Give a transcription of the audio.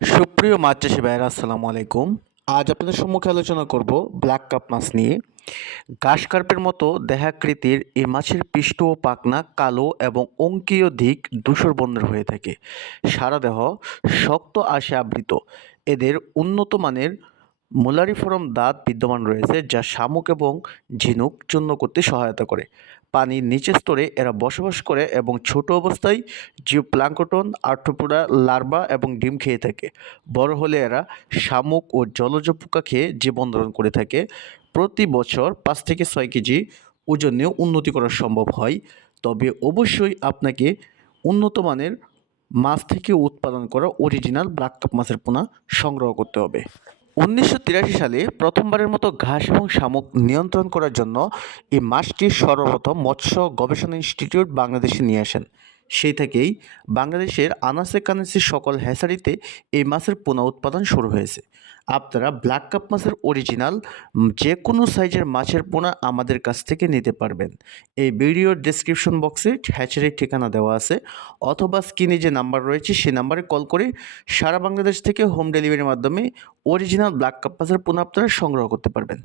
সুপ্রিয় মাছ চাষি ভাইয়েরা, আসসালামু আলাইকুম। আজ আপনাদের সম্মুখে আলোচনা করব ব্ল্যাক কাপ মাছ নিয়ে। ঘাস কার্পের মতো দেহাকৃতির এই মাছের পৃষ্ঠ ও পাখনা কালো এবং অঙ্কীয় দিক ধূসর বর্ণের হয়ে থাকে। সারা দেহ শক্ত আঁশে আবৃত। এদের উন্নত মানের মোলারিফর্ম দাঁত বিদ্যমান রয়েছে, যা শামুক এবং ঝিনুক চূর্ণ করতে সহায়তা করে। পানির নিচের স্তরে এরা বসবাস করে এবং ছোট অবস্থায় জিওপ্ল্যাঙ্কটন, আর্থ্রোপোডা লার্ভা এবং ডিম খেয়ে থাকে। বড় হলে এরা শামুক ও জলজ পোকা খেয়ে জীবন ধারণ করে থাকে। প্রতি বছর 5 থেকে 6 কেজি ওজনেও উন্নতি করা সম্ভব হয়। তবে অবশ্যই আপনাকে উন্নত মানের মাছ থেকে উৎপাদন করা অরিজিনাল ব্ল্যাক কাপ মাছের পোনা সংগ্রহ করতে হবে। 1983 সালে প্রথমবারের মতো ঘাস এবং শামুক নিয়ন্ত্রণ করার জন্য এই মাছটি সর্বপ্রথম মৎস্য গবেষণা ইনস্টিটিউট বাংলাদেশে নিয়ে আসেন। সেই থেকেই বাংলাদেশের আনাচে কানাচে সকল হ্যাচারিতে এই মাছের পোনা উৎপাদন শুরু হয়েছে। আপনারা ব্ল্যাক কাপ মাছের অরিজিনাল যে কোনো সাইজের মাছের পোনা আমাদের কাছ থেকে নিতে পারবেন। এই ভিডিওর ডেসক্রিপশন বক্সে হ্যাচারির ঠিকানা দেওয়া আছে, অথবা স্ক্রিনে যে নাম্বার রয়েছে সেই নাম্বারে কল করে সারা বাংলাদেশ থেকে হোম ডেলিভারির মাধ্যমে অরিজিনাল ব্ল্যাক কাপ মাছের পোনা আপনারা সংগ্রহ করতে পারবেন।